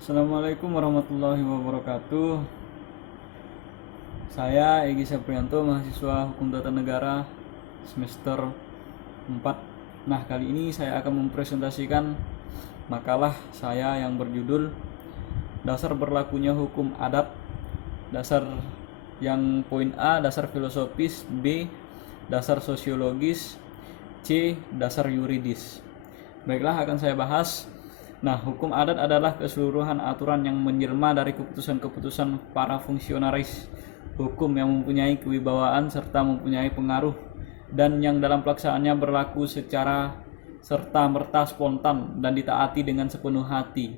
Assalamualaikum warahmatullahi wabarakatuh. Saya Egy Saprianto, mahasiswa Hukum Tata Negara semester 4. Nah, kali ini saya akan mempresentasikan makalah saya yang berjudul Dasar Berlakunya Hukum Adat. Dasar yang poin A, dasar filosofis; B, dasar sosiologis; C, dasar yuridis. Baiklah, akan saya bahas. Nah, hukum adat adalah keseluruhan aturan yang menjelma dari keputusan-keputusan para fungsionaris hukum yang mempunyai kewibawaan serta mempunyai pengaruh, dan yang dalam pelaksanaannya berlaku secara serta-merta spontan dan ditaati dengan sepenuh hati.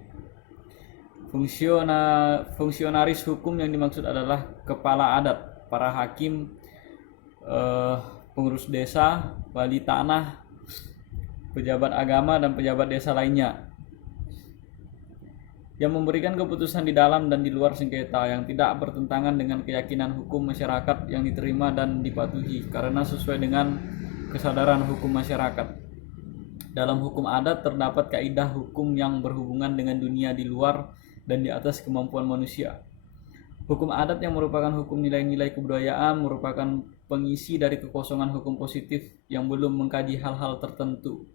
Fungsionaris hukum yang dimaksud adalah kepala adat, para hakim, pengurus desa, wali tanah, pejabat agama, dan pejabat desa lainnya yang memberikan keputusan di dalam dan di luar sengketa yang tidak bertentangan dengan keyakinan hukum masyarakat yang diterima dan dipatuhi karena sesuai dengan kesadaran hukum masyarakat. Dalam hukum adat terdapat kaidah hukum yang berhubungan dengan dunia di luar dan di atas kemampuan manusia. Hukum adat yang merupakan hukum nilai-nilai kebudayaan merupakan pengisi dari kekosongan hukum positif yang belum mengkaji hal-hal tertentu.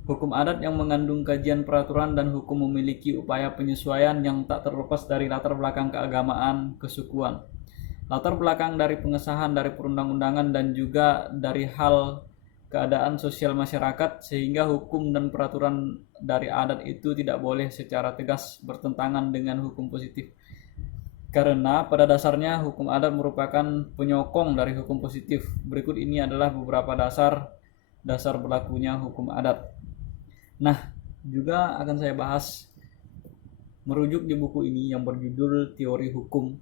Hukum adat yang mengandung kajian peraturan dan hukum memiliki upaya penyesuaian yang tak terlepas dari latar belakang keagamaan, kesukuan, latar belakang dari pengesahan dari perundang-undangan, dan juga dari hal keadaan sosial masyarakat, sehingga hukum dan peraturan dari adat itu tidak boleh secara tegas bertentangan dengan hukum positif. Karena pada dasarnya hukum adat merupakan penyokong dari hukum positif. Berikut ini adalah beberapa dasar berlakunya hukum adat. Nah, juga akan saya bahas merujuk di buku ini yang berjudul Teori Hukum.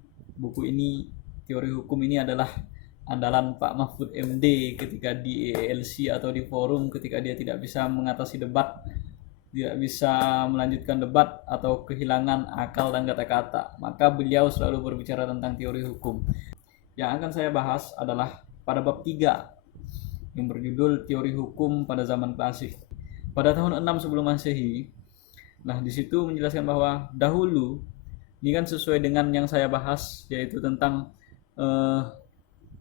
Teori hukum ini adalah andalan Pak Mahfud MD ketika di ELC atau di forum, ketika dia tidak bisa mengatasi debat, tidak bisa melanjutkan debat atau kehilangan akal dan kata-kata. Maka beliau selalu berbicara tentang teori hukum. Yang akan saya bahas adalah pada bab 3 yang berjudul Teori Hukum pada Zaman Klasik. Pada tahun 6 sebelum Masehi. Nah, di situ menjelaskan bahwa dahulu, ini kan sesuai dengan yang saya bahas, yaitu tentang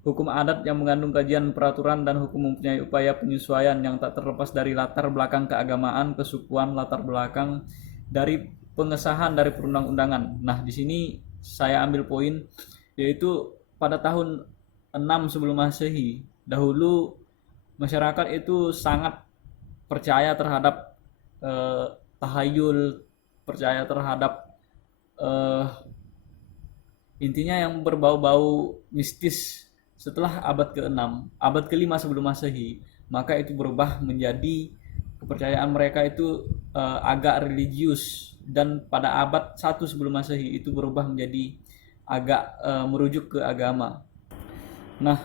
hukum adat yang mengandung kajian peraturan dan hukum mempunyai upaya penyesuaian yang tak terlepas dari latar belakang keagamaan, kesukuan, latar belakang dari pengesahan dari perundang-undangan. Nah, di sini saya ambil poin, yaitu pada tahun 6 sebelum Masehi, dahulu masyarakat itu sangat percaya terhadap tahayul, percaya terhadap intinya yang berbau-bau mistis. Setelah abad ke-6, abad ke-5 sebelum Masehi, maka itu berubah menjadi kepercayaan mereka itu agak religius, dan pada abad 1 sebelum Masehi itu berubah menjadi agak merujuk ke agama. Nah,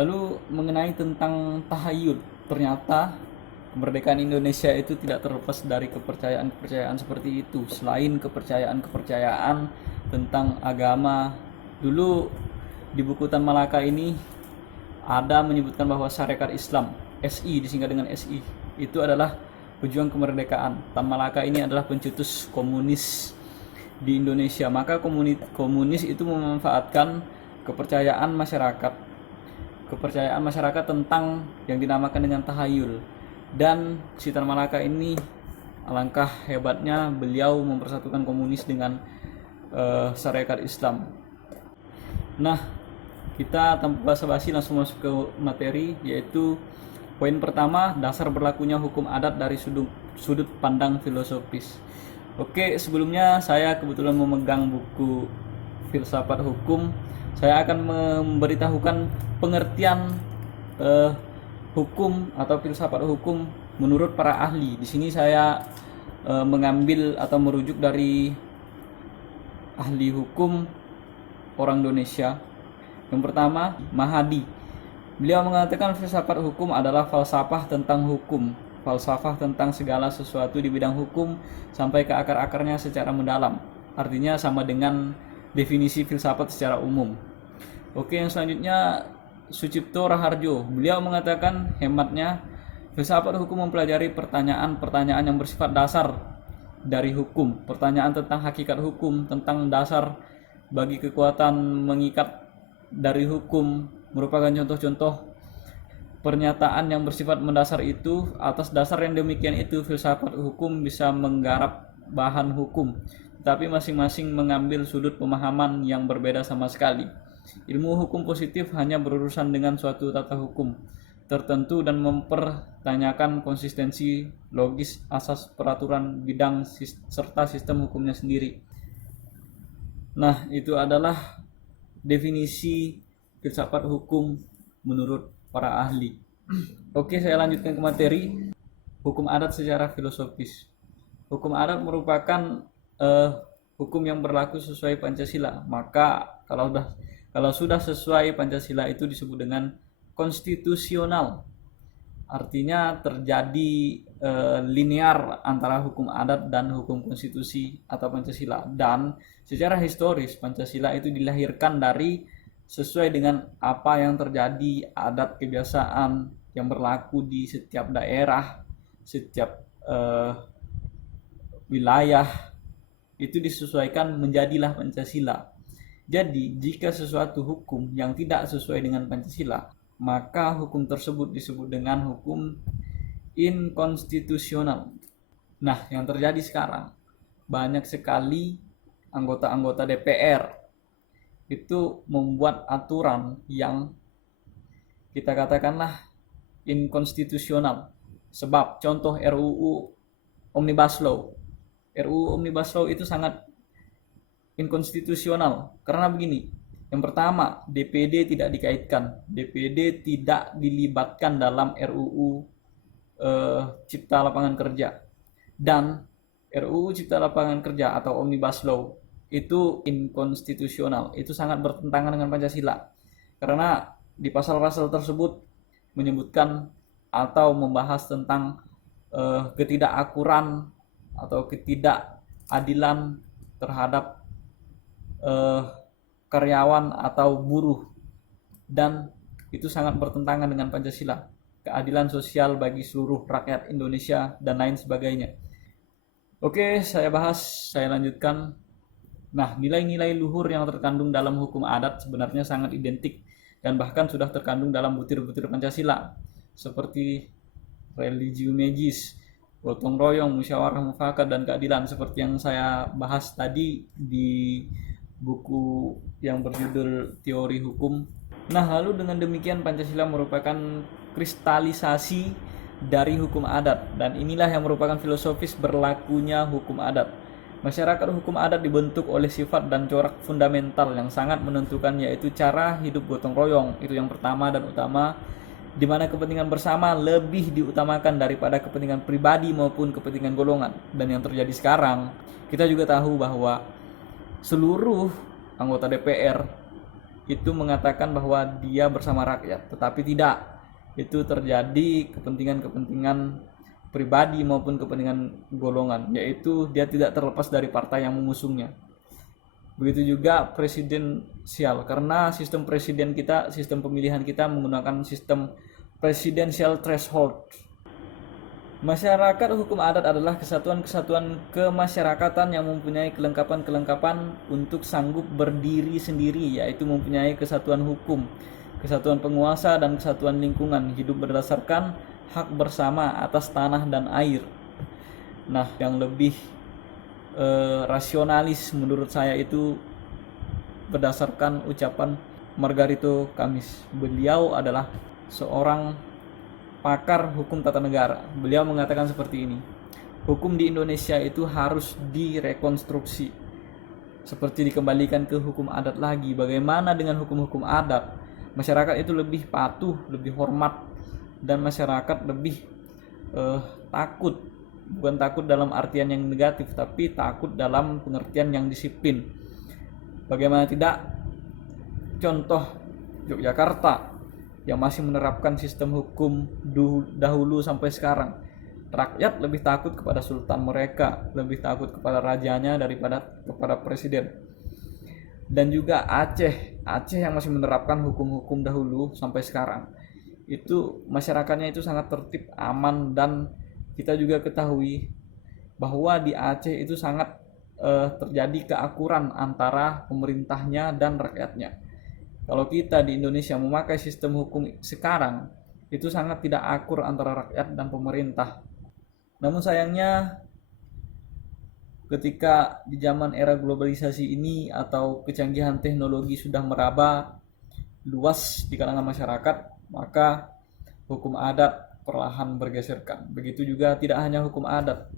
lalu mengenai tentang tahayul, ternyata kemerdekaan Indonesia itu tidak terlepas dari kepercayaan-kepercayaan seperti itu. Selain kepercayaan-kepercayaan tentang agama, dulu di buku Tan Malaka ini ada menyebutkan bahwa Syarikat Islam, SI disingkat dengan SI, itu adalah pejuang kemerdekaan. Tan Malaka ini adalah pencetus komunis di Indonesia. Maka komunis itu memanfaatkan kepercayaan masyarakat tentang yang dinamakan dengan tahayul. Dan si Tan Malaka ini, alangkah hebatnya beliau mempersatukan komunis dengan Syarikat Islam. Nah, kita tanpa basa-basi langsung masuk ke materi, yaitu poin pertama, dasar berlakunya hukum adat dari sudut pandang filosofis. Oke, sebelumnya saya kebetulan memegang buku Filsafat Hukum. Saya akan memberitahukan pengertian hukum atau filsafat hukum menurut para ahli. Di sini saya mengambil atau merujuk dari ahli hukum orang Indonesia. Yang pertama, Mahadi. Beliau mengatakan filsafat hukum adalah falsafah tentang hukum, falsafah tentang segala sesuatu di bidang hukum sampai ke akar-akarnya secara mendalam. Artinya sama dengan definisi filsafat secara umum. Oke, yang selanjutnya Sucipto Raharjo. Beliau mengatakan, hematnya, filsafat hukum mempelajari pertanyaan-pertanyaan yang bersifat dasar dari hukum. Pertanyaan tentang hakikat hukum, tentang dasar bagi kekuatan mengikat dari hukum merupakan contoh-contoh pernyataan yang bersifat mendasar itu. Atas dasar yang demikian itu, filsafat hukum bisa menggarap bahan hukum, tetapi masing-masing mengambil sudut pemahaman yang berbeda sama sekali. Ilmu hukum positif hanya berurusan dengan suatu tata hukum tertentu dan mempertanyakan konsistensi logis asas peraturan bidang serta sistem hukumnya sendiri. Nah, itu adalah definisi filsafat hukum menurut para ahli. Oke, saya lanjutkan ke materi hukum adat secara filosofis. Hukum adat merupakan hukum yang berlaku sesuai Pancasila. Maka kalau sudah sesuai Pancasila itu disebut dengan konstitusional. Artinya terjadi linear antara hukum adat dan hukum konstitusi atau Pancasila. Dan secara historis Pancasila itu dilahirkan dari sesuai dengan apa yang terjadi, adat kebiasaan yang berlaku di setiap daerah, setiap wilayah, itu disesuaikan menjadilah Pancasila. Jadi jika sesuatu hukum yang tidak sesuai dengan Pancasila, maka hukum tersebut disebut dengan hukum inkonstitusional. Nah, yang terjadi sekarang, banyak sekali anggota-anggota DPR itu membuat aturan yang kita katakanlah inkonstitusional. Sebab contoh RUU Omnibus Law. RUU Omnibus Law itu sangat inkonstitusional karena begini. Yang pertama, DPD tidak dikaitkan. DPD tidak dilibatkan dalam RUU Cipta Lapangan Kerja. Dan RUU Cipta Lapangan Kerja atau Omnibus Law itu inkonstitusional. Itu sangat bertentangan dengan Pancasila. Karena di pasal-pasal tersebut menyebutkan atau membahas tentang ketidakakuran atau ketidakadilan terhadap karyawan atau buruh, dan itu sangat bertentangan dengan Pancasila, keadilan sosial bagi seluruh rakyat Indonesia dan lain sebagainya. Oke, saya lanjutkan. Nah, nilai-nilai luhur yang terkandung dalam hukum adat sebenarnya sangat identik dan bahkan sudah terkandung dalam butir-butir Pancasila, seperti religio magis, gotong royong, musyawarah mufakat, dan keadilan, seperti yang saya bahas tadi di buku yang berjudul Teori Hukum. Nah, lalu dengan demikian Pancasila merupakan kristalisasi dari hukum adat, dan inilah yang merupakan filosofis berlakunya hukum adat. Masyarakat hukum adat dibentuk oleh sifat dan corak fundamental yang sangat menentukan, yaitu cara hidup gotong royong. Itu yang pertama dan utama, di mana kepentingan bersama lebih diutamakan daripada kepentingan pribadi maupun kepentingan golongan. Dan yang terjadi sekarang, kita juga tahu bahwa seluruh anggota DPR itu mengatakan bahwa dia bersama rakyat, tetapi tidak. Itu terjadi kepentingan-kepentingan pribadi maupun kepentingan golongan, yaitu dia tidak terlepas dari partai yang mengusungnya. Begitu juga presidensial, karena sistem presiden kita, sistem pemilihan kita menggunakan sistem presidential threshold. Masyarakat hukum adat adalah kesatuan-kesatuan kemasyarakatan yang mempunyai kelengkapan-kelengkapan untuk sanggup berdiri sendiri, yaitu mempunyai kesatuan hukum, kesatuan penguasa, dan kesatuan lingkungan, hidup berdasarkan hak bersama atas tanah dan air. Nah, yang lebih rasionalis menurut saya itu berdasarkan ucapan Margarito Kamis. Beliau adalah seorang pakar hukum tata negara. Beliau mengatakan seperti ini: hukum di Indonesia itu harus direkonstruksi, seperti dikembalikan ke hukum adat lagi. Bagaimana dengan hukum-hukum adat? Masyarakat itu lebih patuh, lebih hormat, dan masyarakat lebih takut. Bukan takut dalam artian yang negatif, tapi takut dalam pengertian yang disiplin. Bagaimana tidak? Contoh Yogyakarta yang masih menerapkan sistem hukum dahulu sampai sekarang. Rakyat lebih takut kepada sultan mereka, lebih takut kepada rajanya daripada kepada presiden. Dan juga Aceh yang masih menerapkan hukum-hukum dahulu sampai sekarang. Itu masyarakatnya itu sangat tertib, aman, dan kita juga ketahui bahwa di Aceh itu sangat terjadi keakuran antara pemerintahnya dan rakyatnya. Kalau kita di Indonesia memakai sistem hukum sekarang, itu sangat tidak akur antara rakyat dan pemerintah. Namun sayangnya ketika di zaman era globalisasi ini atau kecanggihan teknologi sudah meraba luas di kalangan masyarakat, maka hukum adat perlahan bergeserkan. Begitu juga tidak hanya hukum adat,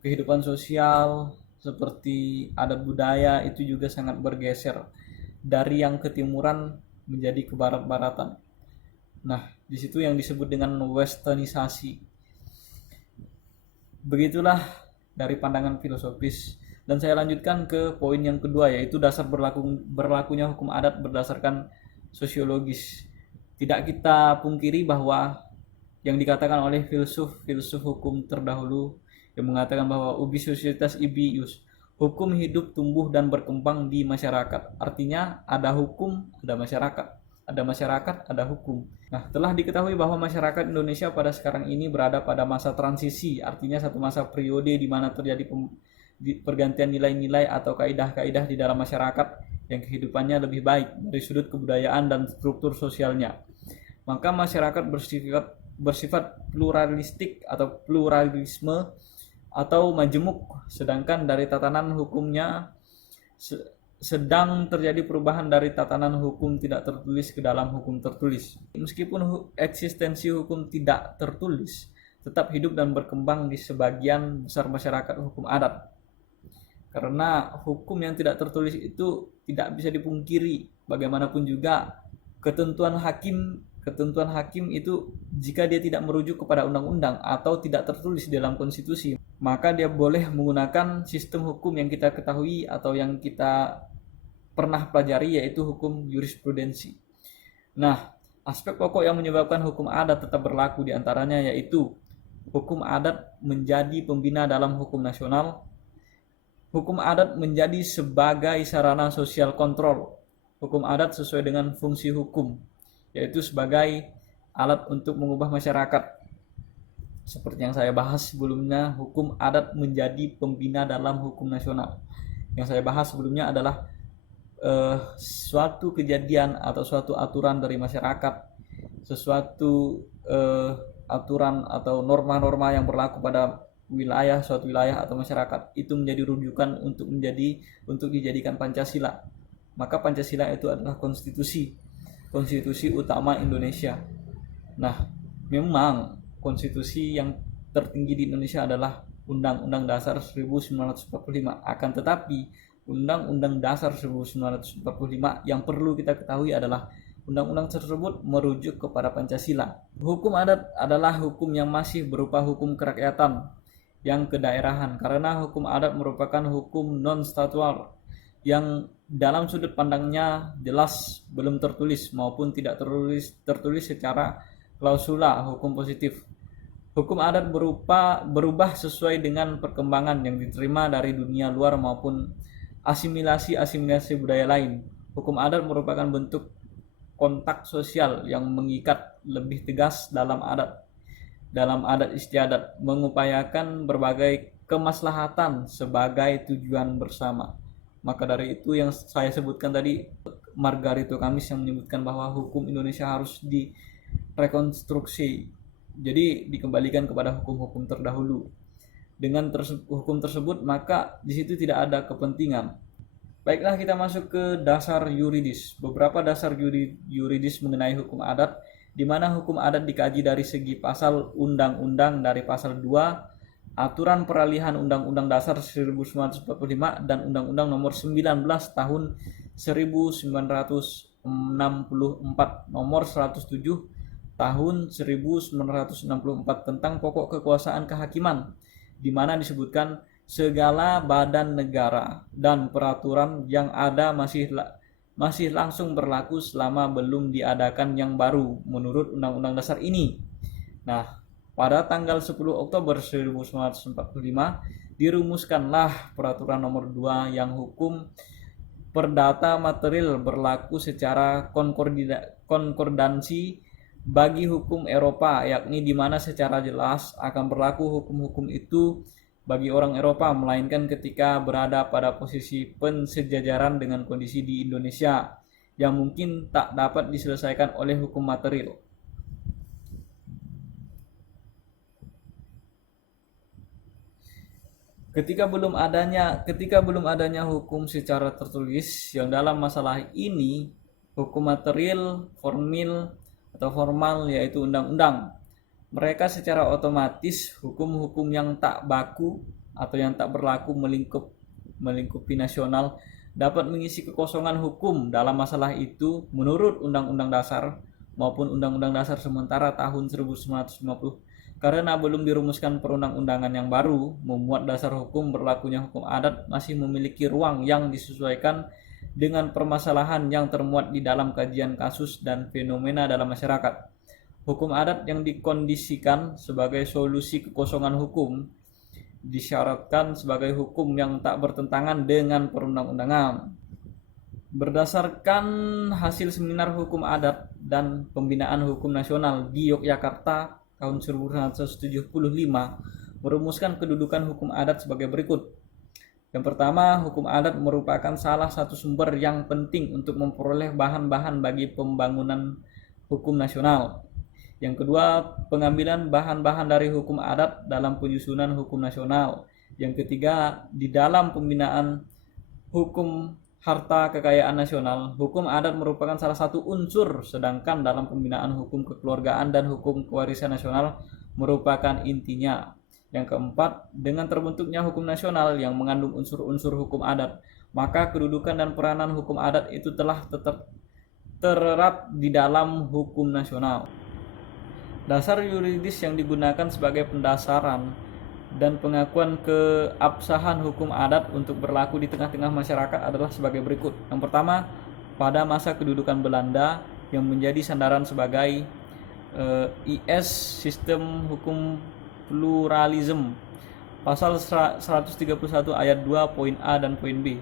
kehidupan sosial seperti adat budaya itu juga sangat bergeser dari yang ketimuran menjadi ke barat-baratan. Nah, di situ yang disebut dengan westernisasi. Begitulah dari pandangan filosofis. Dan saya lanjutkan ke poin yang kedua, yaitu dasar berlakunya hukum adat berdasarkan sosiologis. Tidak kita pungkiri bahwa yang dikatakan oleh filsuf hukum terdahulu yang mengatakan bahwa ubi societas ibi ius, hukum hidup, tumbuh dan berkembang di masyarakat. Artinya ada hukum, ada masyarakat. Ada masyarakat, ada hukum. Nah, telah diketahui bahwa masyarakat Indonesia pada sekarang ini berada pada masa transisi, artinya satu masa periode di mana terjadi pergantian nilai-nilai atau kaidah-kaidah di dalam masyarakat yang kehidupannya lebih baik dari sudut kebudayaan dan struktur sosialnya. Maka masyarakat bersifat pluralistik atau pluralisme atau majemuk, sedangkan dari tatanan hukumnya sedang terjadi perubahan dari tatanan hukum tidak tertulis ke dalam hukum tertulis. Meskipun eksistensi hukum tidak tertulis tetap hidup dan berkembang di sebagian besar masyarakat hukum adat. Karena hukum yang tidak tertulis itu tidak bisa dipungkiri, bagaimanapun juga ketentuan hakim itu jika dia tidak merujuk kepada undang-undang atau tidak tertulis dalam konstitusi, maka dia boleh menggunakan sistem hukum yang kita ketahui atau yang kita pernah pelajari, yaitu hukum jurisprudensi. Nah, aspek pokok yang menyebabkan hukum adat tetap berlaku diantaranya yaitu hukum adat menjadi pembina dalam hukum nasional. Hukum adat menjadi sebagai sarana sosial kontrol. Hukum adat sesuai dengan fungsi hukum, yaitu sebagai alat untuk mengubah masyarakat. Seperti yang saya bahas sebelumnya, hukum adat menjadi pembina dalam hukum nasional. Yang saya bahas sebelumnya adalah suatu kejadian atau suatu aturan dari masyarakat, sesuatu aturan atau norma-norma yang berlaku pada suatu wilayah atau masyarakat, itu menjadi rujukan untuk dijadikan Pancasila. Maka Pancasila itu adalah konstitusi utama Indonesia. Nah, memang konstitusi yang tertinggi di Indonesia adalah Undang-Undang Dasar 1945. Akan tetapi Undang-Undang Dasar 1945 yang perlu kita ketahui adalah undang-undang tersebut merujuk kepada Pancasila. Hukum adat adalah hukum yang masih berupa hukum kerakyatan yang kedaerahan, karena hukum adat merupakan hukum non-statuar yang dalam sudut pandangnya jelas belum tertulis maupun tidak tertulis secara klausula hukum positif. Hukum adat berubah sesuai dengan perkembangan yang diterima dari dunia luar maupun asimilasi budaya lain. Hukum adat merupakan bentuk kontak sosial yang mengikat lebih tegas dalam adat istiadat, mengupayakan berbagai kemaslahatan sebagai tujuan bersama. Maka dari itu yang saya sebutkan tadi, Margarito Kamis yang menyebutkan bahwa hukum Indonesia harus direkonstruksi, jadi dikembalikan kepada hukum-hukum terdahulu. Dengan hukum tersebut, maka di situ tidak ada kepentingan. Baiklah, kita masuk ke dasar yuridis. Beberapa dasar yuridis mengenai hukum adat, di mana hukum adat dikaji dari segi pasal undang-undang dari pasal 2 Aturan Peralihan Undang-Undang Dasar 1945 dan Undang-Undang Nomor 19 Tahun 1964 Nomor 107 Tahun 1964 tentang pokok kekuasaan kehakiman, di mana disebutkan segala badan negara dan peraturan yang ada masih langsung berlaku selama belum diadakan yang baru menurut Undang-Undang Dasar ini. Nah, pada tanggal 10 Oktober 1945 dirumuskanlah Peraturan Nomor 2 yang hukum perdata material berlaku secara konkordansi bagi hukum Eropa, yakni di mana secara jelas akan berlaku hukum-hukum itu bagi orang Eropa, melainkan ketika berada pada posisi pensejajaran dengan kondisi di Indonesia yang mungkin tak dapat diselesaikan oleh hukum material. Ketika belum adanya hukum secara tertulis yang dalam masalah ini, hukum material formal yaitu undang-undang, mereka secara otomatis hukum-hukum yang tak baku atau yang tak berlaku melingkupi nasional dapat mengisi kekosongan hukum dalam masalah itu menurut Undang-Undang Dasar maupun Undang-Undang Dasar sementara tahun 1950, karena belum dirumuskan perundang-undangan yang baru memuat dasar hukum berlakunya hukum adat masih memiliki ruang yang disesuaikan dengan permasalahan yang termuat di dalam kajian kasus dan fenomena dalam masyarakat. Hukum adat yang dikondisikan sebagai solusi kekosongan hukum disyaratkan sebagai hukum yang tak bertentangan dengan perundang-undangan. Berdasarkan hasil seminar hukum adat dan pembinaan hukum nasional di Yogyakarta tahun 1975 merumuskan kedudukan hukum adat sebagai berikut. Yang pertama, hukum adat merupakan salah satu sumber yang penting untuk memperoleh bahan-bahan bagi pembangunan hukum nasional. Yang kedua, pengambilan bahan-bahan dari hukum adat dalam penyusunan hukum nasional. Yang ketiga, di dalam pembinaan hukum harta kekayaan nasional, hukum adat merupakan salah satu unsur, sedangkan dalam pembinaan hukum kekeluargaan dan hukum kewarisan nasional merupakan intinya. Yang keempat, dengan terbentuknya hukum nasional yang mengandung unsur-unsur hukum adat, maka kedudukan dan peranan hukum adat itu telah tererat di dalam hukum nasional. Dasar yuridis yang digunakan sebagai pendasaran dan pengakuan keabsahan hukum adat untuk berlaku di tengah-tengah masyarakat adalah sebagai berikut. Yang pertama, pada masa kedudukan Belanda yang menjadi sandaran sebagai IS sistem hukum pluralisme, pasal 131 ayat 2 poin A dan poin B.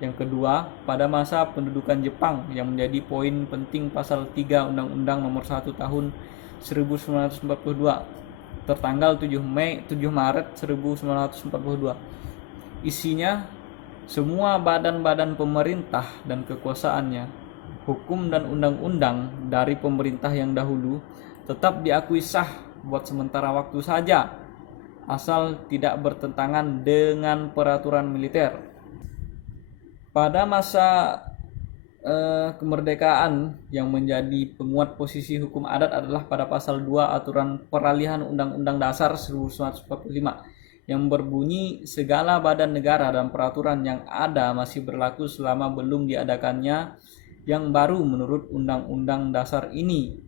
Yang kedua, pada masa pendudukan Jepang yang menjadi poin penting pasal 3 Undang-Undang Nomor 1 Tahun 1942 tertanggal 7 Maret 1942. Isinya, semua badan-badan pemerintah dan kekuasaannya, hukum dan undang-undang dari pemerintah yang dahulu tetap diakui sah buat sementara waktu saja, asal tidak bertentangan dengan peraturan militer. Pada masa kemerdekaan yang menjadi penguat posisi hukum adat adalah pada pasal 2 aturan peralihan Undang-Undang Dasar 1945 yang berbunyi segala badan negara dan peraturan yang ada masih berlaku selama belum diadakannya yang baru menurut Undang-Undang Dasar ini.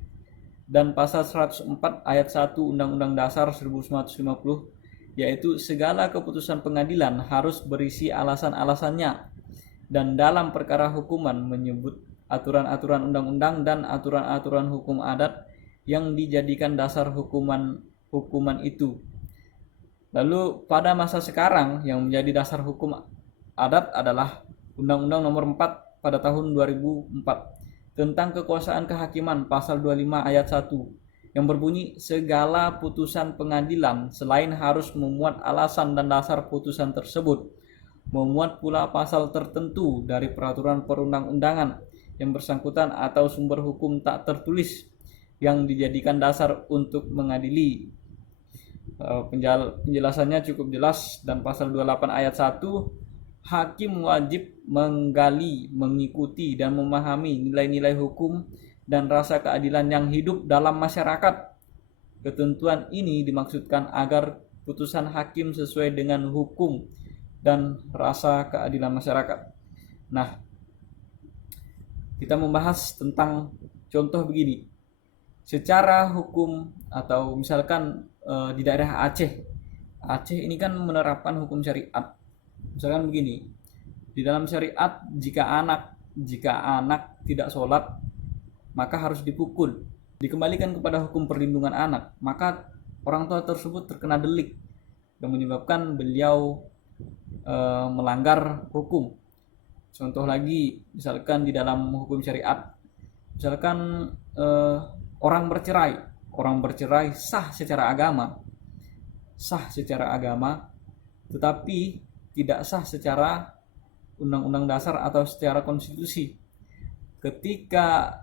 Dan pasal 104 ayat 1 Undang-Undang Dasar 1950 yaitu segala keputusan pengadilan harus berisi alasan-alasannya, dan dalam perkara hukuman menyebut aturan-aturan undang-undang dan aturan-aturan hukum adat yang dijadikan dasar hukuman itu. Lalu pada masa sekarang yang menjadi dasar hukum adat adalah Undang-Undang Nomor 4 pada tahun 2004 tentang kekuasaan kehakiman, pasal 25 ayat 1 yang berbunyi segala putusan pengadilan selain harus memuat alasan dan dasar putusan tersebut, memuat pula pasal tertentu dari peraturan perundang-undangan yang bersangkutan atau sumber hukum tak tertulis yang dijadikan dasar untuk mengadili. Penjelasannya cukup jelas, dan pasal 28 ayat 1, hakim wajib menggali, mengikuti dan memahami nilai-nilai hukum dan rasa keadilan yang hidup dalam masyarakat. Ketentuan ini dimaksudkan agar putusan hakim sesuai dengan hukum dan rasa keadilan masyarakat. Nah, kita membahas tentang contoh begini. Secara hukum atau misalkan di daerah Aceh ini kan menerapkan hukum syariat. Misalkan begini, di dalam syariat jika anak tidak sholat maka harus dipukul, dikembalikan kepada hukum perlindungan anak, maka orang tua tersebut terkena delik dan menyebabkan beliau melanggar hukum. Contoh lagi, misalkan di dalam hukum syariat, misalkan orang bercerai sah secara agama, tetapi tidak sah secara undang-undang dasar atau secara konstitusi. Ketika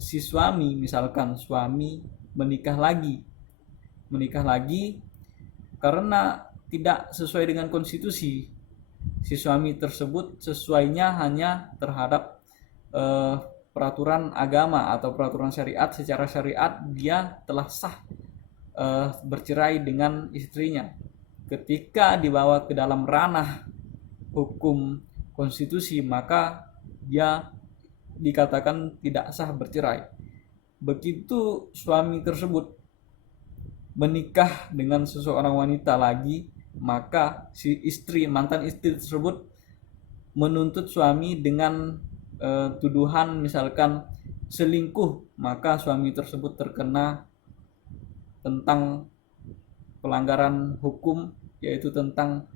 si suami, misalkan suami menikah lagi karena tidak sesuai dengan konstitusi, si suami tersebut sesuainya hanya terhadap peraturan agama atau peraturan syariat. Secara syariat dia telah sah bercerai dengan istrinya. Ketika dibawa ke dalam ranah hukum konstitusi, maka dia dikatakan tidak sah bercerai. Begitu suami tersebut menikah dengan seseorang wanita lagi, maka si mantan istri tersebut menuntut suami dengan tuduhan misalkan selingkuh, maka suami tersebut terkena tentang pelanggaran hukum, yaitu tentang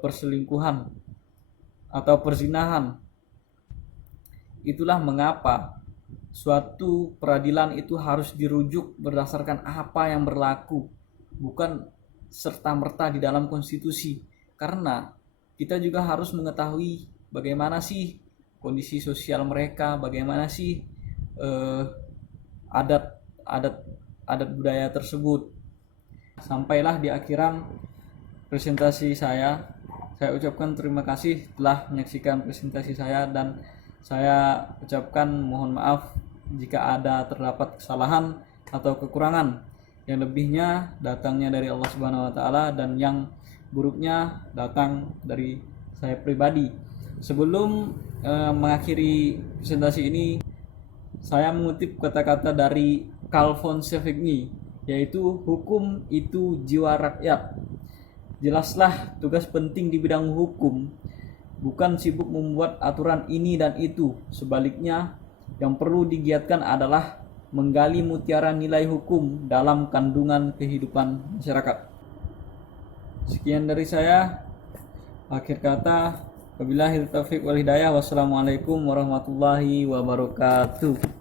perselingkuhan atau perzinahan. Itulah mengapa suatu peradilan itu harus dirujuk berdasarkan apa yang berlaku, bukan serta-merta di dalam konstitusi. Karena kita juga harus mengetahui bagaimana sih kondisi sosial mereka, bagaimana sih adat budaya tersebut. Sampailah di akhiran presentasi saya ucapkan terima kasih telah menyaksikan presentasi saya, dan saya ucapkan mohon maaf jika ada terdapat kesalahan atau kekurangan. Yang lebihnya datangnya dari Allah Subhanahu wa taala, dan yang buruknya datang dari saya pribadi. Sebelum mengakhiri presentasi ini, saya mengutip kata-kata dari Carl von Savigny, yaitu hukum itu jiwa rakyat. Jelaslah tugas penting di bidang hukum, bukan sibuk membuat aturan ini dan itu. Sebaliknya, yang perlu digiatkan adalah menggali mutiara nilai hukum dalam kandungan kehidupan masyarakat. Sekian dari saya. Akhir kata, wabillahi taufiq wal hidayah. Wassalamualaikum warahmatullahi wabarakatuh.